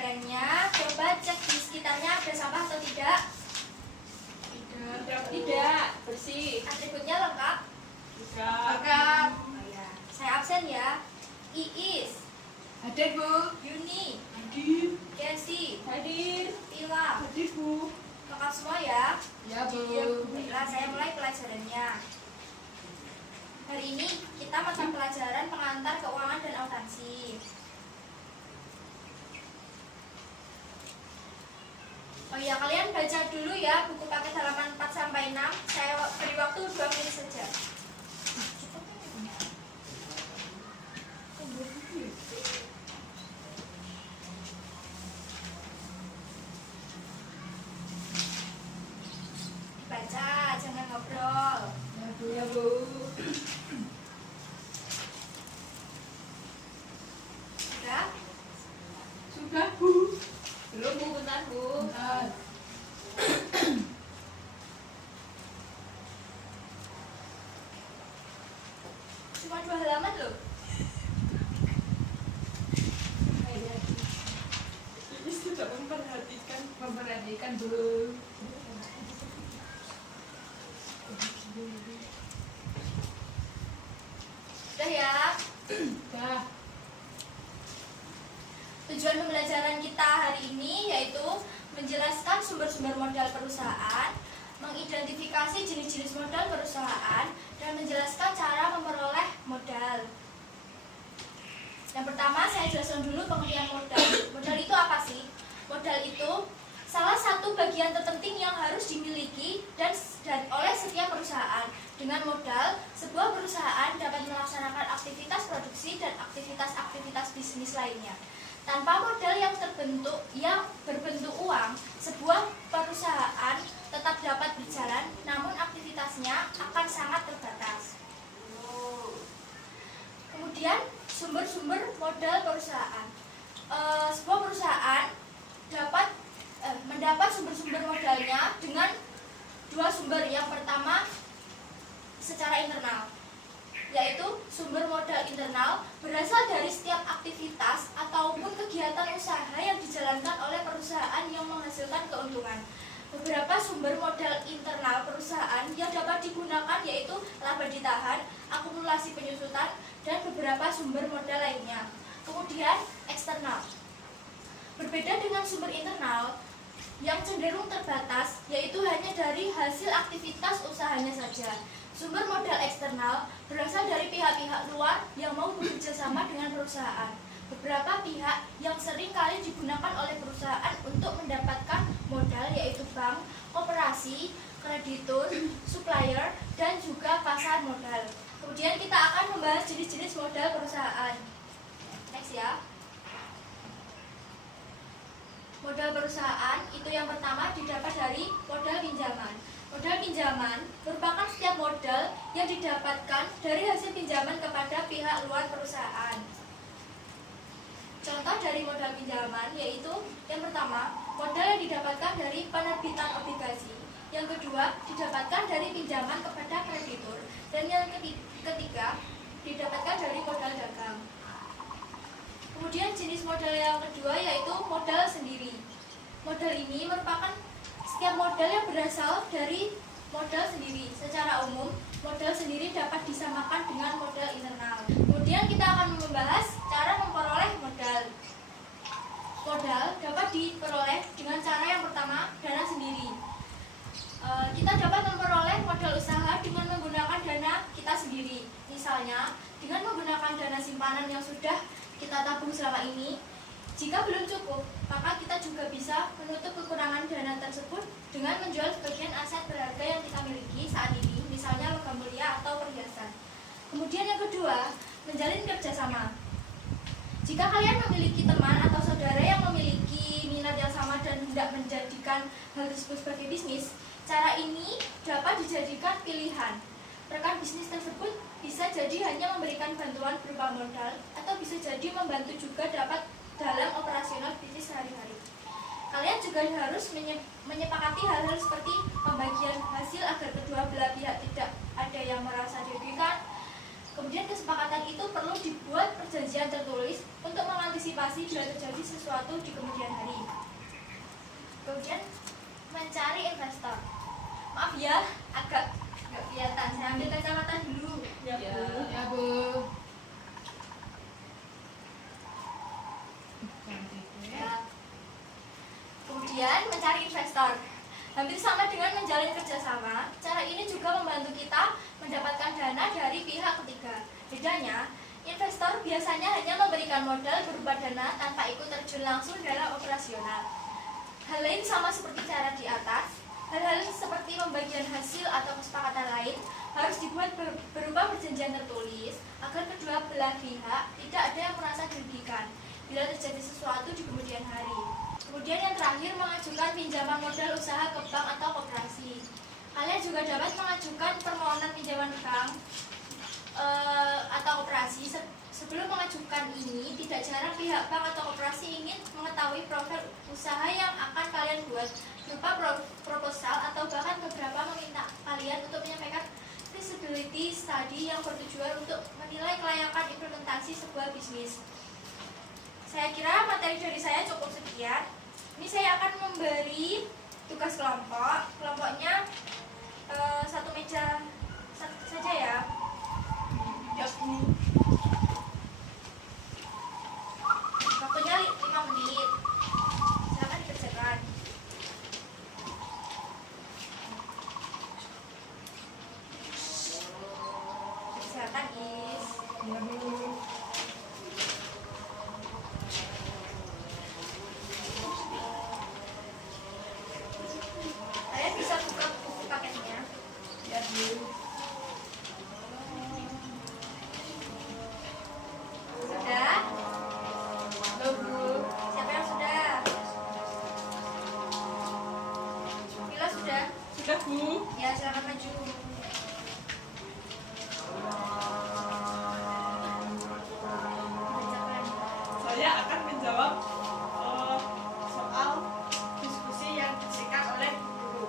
pembelajarannya. Coba cek di sekitarnya ada sampah atau tidak. Tidak, bersih. Atributnya lengkap. Lengkap. Oh ya. Saya absen ya. Iis, Hadir, Bu. Yuni, Hadir. Kesi, Hadir. Tila. Hadir, Bu. Lengkap semua ya. Ya, Bu. Baiklah, saya mulai pelajarannya. Hari ini kita mata pelajaran pengantar keuangan dan akuntansi. Oh iya, kalian baca dulu ya buku paket halaman 4 sampai 6. Saya beri waktu 2 menit saja. Baca, jangan ngobrol. Ya, Bu. Sudah? Sudah, Bu. Belum, Bu. Bentar, Bu. Bentar. Cuma 2 halaman loh. Ini sudah memperhatikan, Bu. Sudah ya? Dah. Tujuan pembelajaran kita hari ini yaitu menjelaskan sumber-sumber modal perusahaan, mengidentifikasi jenis-jenis modal perusahaan, dan menjelaskan cara memperoleh modal. Yang pertama, saya jelaskan dulu pengertian modal. Modal itu apa sih? Modal itu salah satu bagian terpenting yang harus dimiliki dan oleh setiap perusahaan. Dengan modal, sebuah perusahaan dapat melaksanakan aktivitas produksi dan aktivitas-aktivitas bisnis lainnya. Tanpa modal yang berbentuk uang, sebuah perusahaan tetap dapat berjalan, namun aktivitasnya akan sangat terbatas. Kemudian, sumber-sumber modal perusahaan. Sebuah perusahaan dapat mendapat sumber-sumber modalnya dengan 2 sumber. Yang pertama, secara internal, yaitu sumber modal internal berasal dari setiap aktivitas ataupun kegiatan usaha yang dijalankan oleh perusahaan yang menghasilkan keuntungan. Beberapa sumber modal internal perusahaan yang dapat digunakan yaitu laba ditahan, akumulasi penyusutan, dan beberapa sumber modal lainnya. Kemudian eksternal. Berbeda dengan sumber internal yang cenderung terbatas, yaitu hanya dari hasil aktivitas usahanya saja. Sumber modal eksternal berasal dari pihak-pihak luar yang mau bekerja sama dengan perusahaan. Beberapa pihak yang sering kali digunakan oleh perusahaan untuk mendapatkan modal yaitu bank, koperasi, kreditur, supplier, dan juga pasar modal. Kemudian kita akan membahas jenis-jenis modal perusahaan. Next ya. Modal perusahaan itu yang pertama didapat dari modal pinjaman. Modal pinjaman merupakan setiap modal yang didapatkan dari hasil pinjaman kepada pihak luar perusahaan. Contoh dari modal pinjaman yaitu yang pertama, modal yang didapatkan dari penerbitan obligasi. Yang kedua, didapatkan dari pinjaman kepada kreditur. Dan yang ketiga, didapatkan dari modal dagang. Kemudian jenis modal yang kedua yaitu modal sendiri. Modal ini merupakan setiap modal yang berasal dari modal sendiri. Secara umum, modal sendiri dapat disamakan dengan modal internal. Kemudian kita akan membahas cara memperoleh modal. Modal dapat diperoleh dengan cara yang pertama, dana sendiri. Kita dapat memperoleh modal usaha dengan menggunakan dana kita sendiri. Misalnya, dengan menggunakan dana simpanan yang sudah kita tabung selama ini. Jika belum cukup, maka kita juga bisa menutup kekurangan dana tersebut dengan menjual sebagian aset berharga yang kita miliki saat ini, misalnya logam mulia atau perhiasan. Kemudian yang kedua, menjalin kerjasama. Jika kalian memiliki teman atau saudara yang memiliki minat yang sama dan hendak menjadikan hal tersebut sebagai bisnis, cara ini dapat dijadikan pilihan. Rekan bisnis tersebut bisa jadi hanya memberikan bantuan berupa modal atau bisa jadi membantu juga dapat dalam operasional bisnis sehari-hari. Kalian juga harus menyepakati hal-hal seperti pembagian hasil agar kedua belah pihak tidak ada yang merasa dirugikan. Kemudian kesepakatan itu perlu dibuat perjanjian tertulis untuk mengantisipasi bila terjadi sesuatu di kemudian hari. Kemudian mencari investor. Maaf ya, agak nggak kelihatan. Saya ambil kacamata dulu. Ya, Bu. Ya, Bu. Ya. Kemudian mencari investor. Hampir sama dengan menjalin kerjasama, cara ini juga membantu kita mendapatkan dana dari pihak ketiga. Bedanya, investor biasanya hanya memberikan modal berupa dana tanpa ikut terjun langsung dalam operasional. Hal lain sama seperti cara di atas, hal-hal seperti pembagian hasil atau kesepakatan lain harus dibuat berupa perjanjian tertulis agar kedua belah pihak tidak ada yang merasa dirugikan bila terjadi sesuatu di kemudian hari. Kemudian yang terakhir, mengajukan pinjaman modal usaha ke bank atau koperasi. Kalian juga dapat mengajukan permohonan pinjaman bank atau koperasi. Sebelum mengajukan ini, tidak jarang pihak bank atau koperasi ingin mengetahui profil usaha yang akan kalian buat berupa proposal atau bahkan beberapa meminta kalian untuk menyampaikan feasibility study yang bertujuan untuk menilai kelayakan implementasi sebuah bisnis. Saya kira materi dari saya cukup sekian. Ini saya akan memberi tugas kelompok. Kelompoknya satu meja saja ya. Waktunya 5 menit. Silakan dikerjakan. Silakan, Is. Ya, Bu. Kalian bisa buka buku paketnya. Ya, Bu. Sudah? Belum, Bu. Siapa yang sudah? Mila sudah? Sudah, Bu. Ya, silakan maju. Bacakan. Saya akan menjawab soal diskusi yang diberikan oleh guru.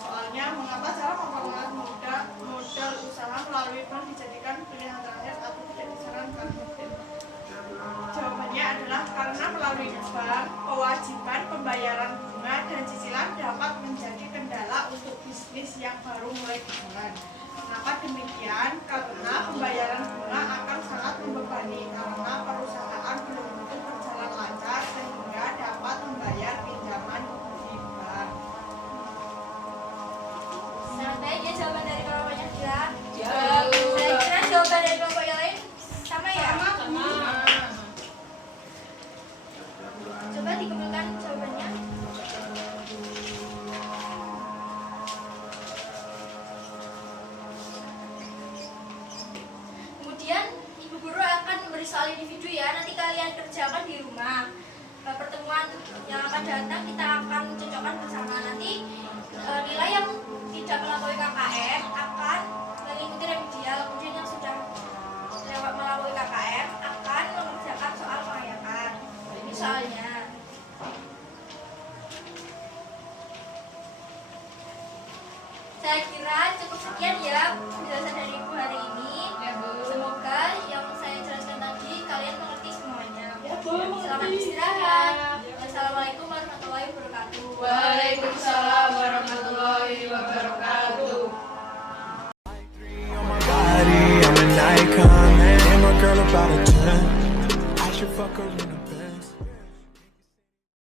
Soalnya, mengapa cara memperoleh modal usaha melalui bank dijadikan pilihan terakhir atau tidak disarankan? Jawabannya adalah karena melalui bank, kewajiban pembayaran bunga dan cicilan dapat menjadi kendala untuk bisnis yang baru mulai berjalan. Kenapa demikian? Karena pembayaran bunga akan sangat membebani karena perusahaan belum tentu berjalan lancar sehingga dapat membayar pinjaman di bank. Sangat baik ya jawaban dari kelompoknya Gila. Ya, Bu. Saya kira jawaban dari kelompok yang lain sama ya? Sama. Coba dikumpulkan jawabannya. Kemudian ibu guru akan memberi soal individu ya. Nanti kalian kerjakan di rumah. Pertemuan yang akan datang kita akan cocokkan bersama. Nanti nilai yang tidak melampaui KKM akan mengikuti remedial. Kemudian yang sudah lewat melampaui KKM akan mengerjakan soal pengayakan. Ini soalnya. Saya kira cukup sekian ya.